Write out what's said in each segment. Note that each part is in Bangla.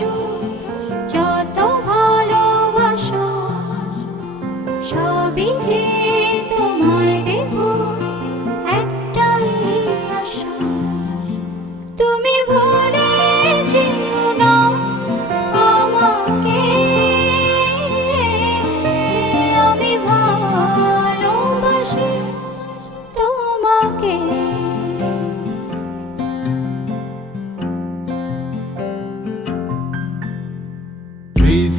you.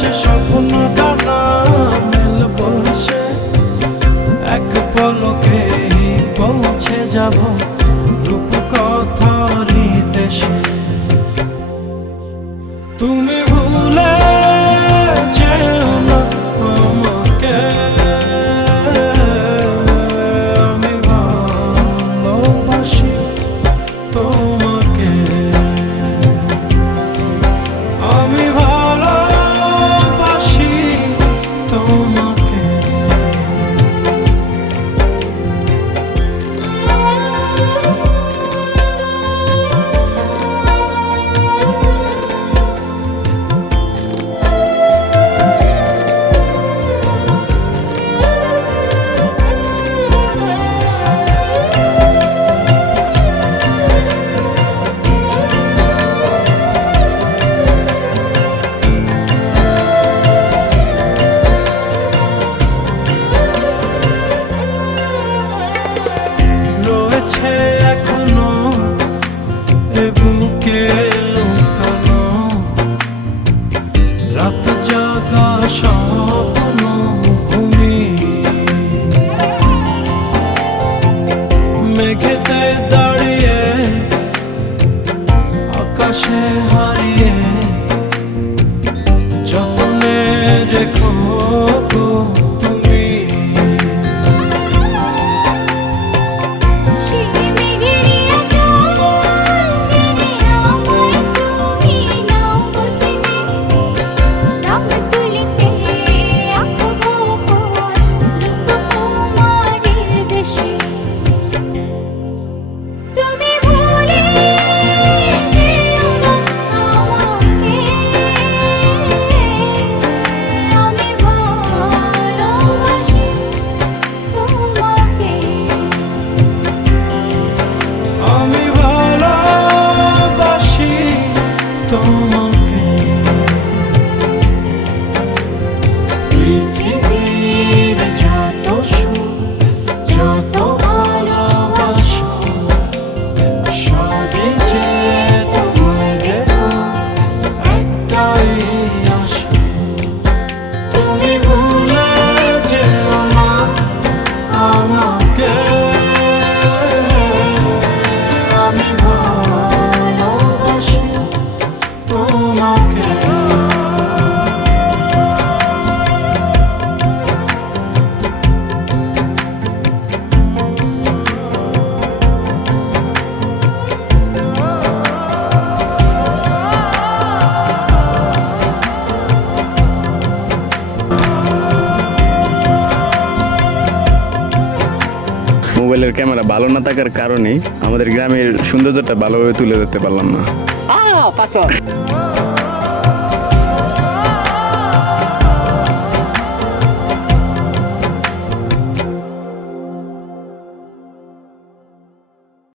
是说不能到。রাত জাগা স্বপ্ন ভূমি। মেঘেতে দাঁড়িয়ে আকাশে হারিয়ে মোবাইলের ক্যামেরা ভালো না থাকার কারণে আমাদের গ্রামের সৌন্দর্যটা ভালোভাবে তুলে ধরতে পারলাম না।